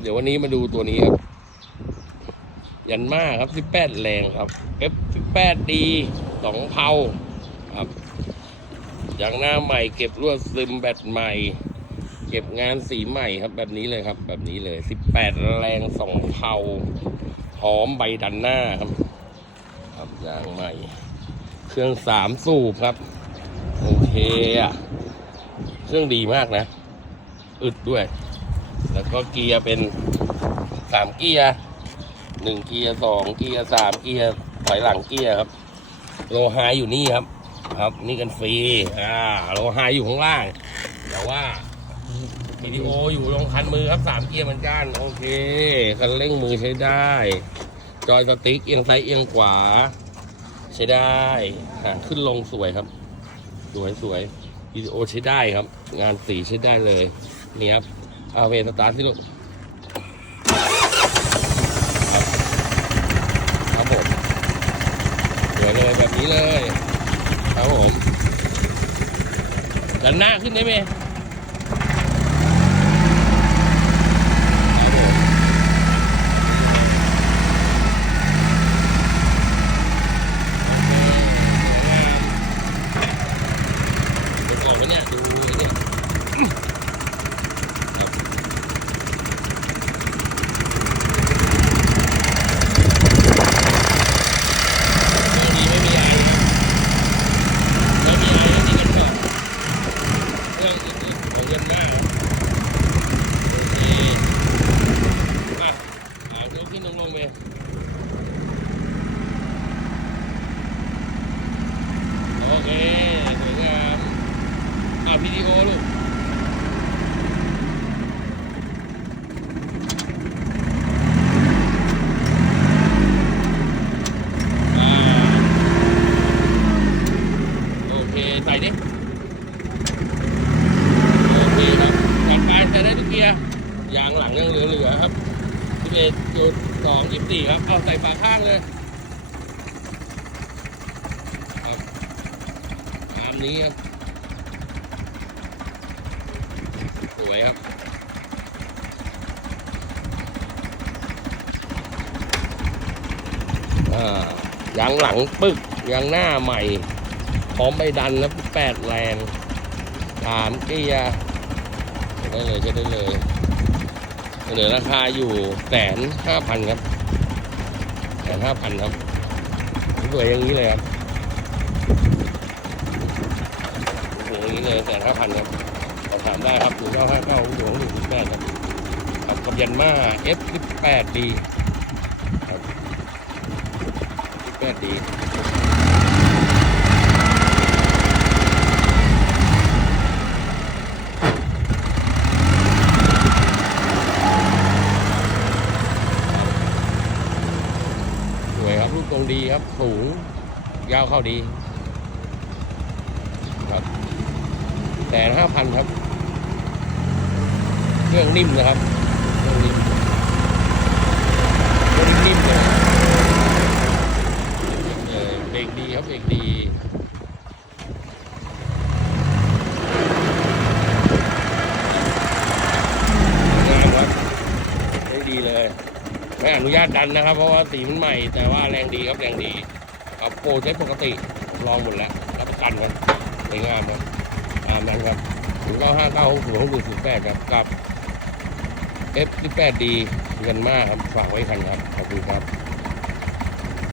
เดี๋ยววันนี้มาดูตัวนี้ครับ ยันมาครับ18แรงครับ F 18 D สองเผาครับยางหน้าใหม่เก็บลวดซึมแบตใหม่ เก็บงานสีใหม่ครับ แบบนี้เลยครับ แบบนี้เลย18แรงสองเผาพร้อมใบดันหน้าครับครับยางใหม่ เครื่องสามสูบครับ โอเคอะเครื่องดีมากนะ อึดด้วย แล้วก็เกียร์เป็นสามเกียร์หนึ่งเกียร์สองเกียร์สามเกียร์ถอยหลังเกียร์ครับ โลไฮอยู่นี่ครับ ครับนี่กันฟรีอ่าโลไฮอยู่ข้างล่าง แต่ว่าวิดีโออยู่ตรงคันมือครับสามเกียร์เหมือนกัน โอเคคันเร่งมือใช้ได้ จอยสติ๊กเอียงซ้ายเอียงขวา ใช้ได้ขึ้นลงสวยครับ สวยสวยวิดีโอใช้ได้ครับ งานสีใช้ได้เลยนี่ครับ เอาเวสตาร์ทที่ลูกครับครับผมสวเลยแบบนี้เลยครับผมดันหน้าขึ้นได้ไหมครับผมโอเคสวยงามเป็นออกไหมเนี่ย ดูไอ้นี่ไม่มีไม่มีไอไม่มีไออันนี้กันก่อนเครื่องอื่นๆของเงินมากครับโอเคอะเอาเดี๋ยวขึ้น ลงลงไปโอเคสวยงามอะวิดีโอลูกโอเคใส่ดิ โอเคครับจัดไปใส่ได้ทุกเกียร์ยางหลังยังเหลือๆครับ11จุด 2 24ครับ เอาใส่ฝาข้างเลยครับตามนี้ครับ สวยครับอ่ายางหลังปึกยางหน้าใหม่ พร้อมใบดันแล้วแปดแรงสามเกียร์ได้เลยใช้ได้เลย เสนอราคาอยู่แสนห้าพันครับแสนห้าพันครับสวยอย่างนี้เลยครับสวยอย่างนี้เลยแสนห้าพันครับสอบถามได้ครับศูนย์เก้าห้าเก้าหลวงหนึ่งแปดครับครับกับยันมา F 1 8 D ครับ18 D สวย ครับลูกตรงดีครับ สูง ยาวเข้าดี ครับแต่ห้าพันครับ เครื่องนิ่มนะครับเครื่องนิ่มเครื่องนิ่มเลยเออเบรกดีครับเบรกดีงามครับได้ดีเลย ไม่อนุญาตดันนะครับ เพราะว่าสีมันใหม่ แต่ว่าแรงดีครับแรงดีครับโปรใช้ปกติลองหมดแล้วรับประกันครับสวยงามครับตามนั้นครับถึงเก้าห้าเก้าหกศูนย์หกหนึ่งศูนย์แปดครับกับ F 1 8 D เงินมากครับฝากไว้คันครับขอบคุณครับ